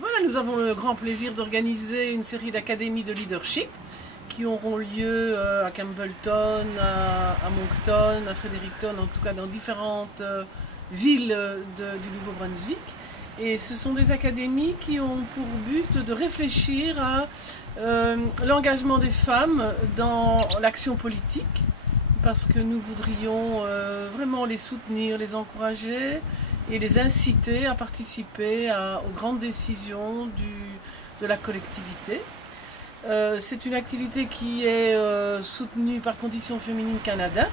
Voilà, nous avons le grand plaisir d'organiser une série d'académies de leadership qui auront lieu à Campbellton, à Moncton, à Fredericton, en tout cas dans différentes villes du Nouveau-Brunswick. Et ce sont des académies qui ont pour but de réfléchir à l'engagement des femmes dans l'action politique, parce que nous voudrions vraiment les soutenir, les encourager et les inciter à participer aux grandes décisions de la collectivité. C'est une activité qui est soutenue par Conditions Féminines Canada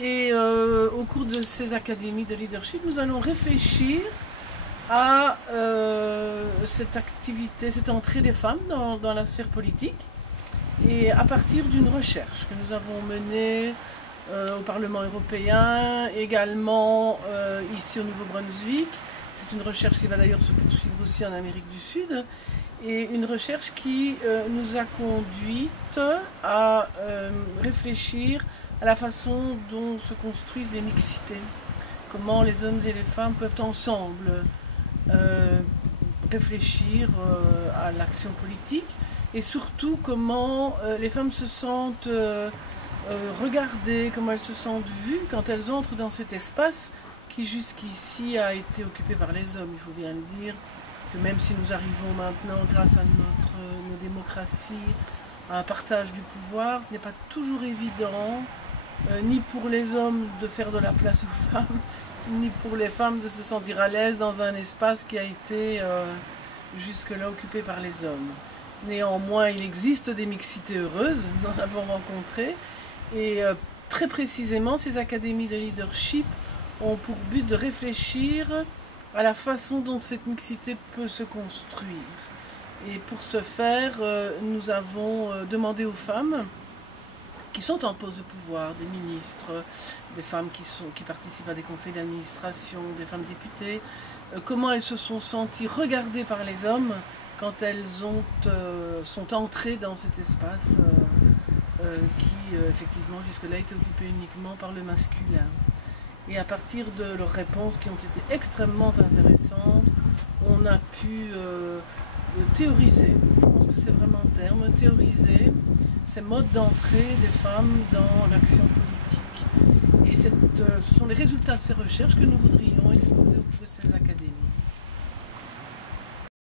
et au cours de ces académies de leadership, nous allons réfléchir à cette activité, cette entrée des femmes dans la sphère politique et à partir d'une recherche que nous avons menée au Parlement européen, également ici au Nouveau-Brunswick. C'est une recherche qui va d'ailleurs se poursuivre aussi en Amérique du Sud et une recherche qui nous a conduite à réfléchir à la façon dont se construisent les mixités, comment les hommes et les femmes peuvent ensemble réfléchir à l'action politique et surtout comment les femmes se sentent regardées, comment elles se sentent vues quand elles entrent dans cet espace qui jusqu'ici a été occupé par les hommes. Il faut bien le dire, que même si nous arrivons maintenant, grâce à nos démocraties, à un partage du pouvoir, ce n'est pas toujours évident, ni pour les hommes de faire de la place aux femmes, ni pour les femmes de se sentir à l'aise dans un espace qui a été jusque-là occupé par les hommes. Néanmoins, il existe des mixités heureuses, nous en avons rencontré, et très précisément, ces académies de leadership ont pour but de réfléchir à la façon dont cette mixité peut se construire. Et pour ce faire, nous avons demandé aux femmes qui sont en poste de pouvoir, des ministres, des femmes qui participent à des conseils d'administration, des femmes députées, comment elles se sont senties regardées par les hommes quand elles sont entrées dans cet espace qui, effectivement, jusque-là était occupé uniquement par le masculin. Et à partir de leurs réponses qui ont été extrêmement intéressantes, on a pu théoriser, je pense que c'est vraiment un terme, théoriser ces modes d'entrée des femmes dans l'action politique. Et ce sont les résultats de ces recherches que nous voudrions exposer au cours de ces académies.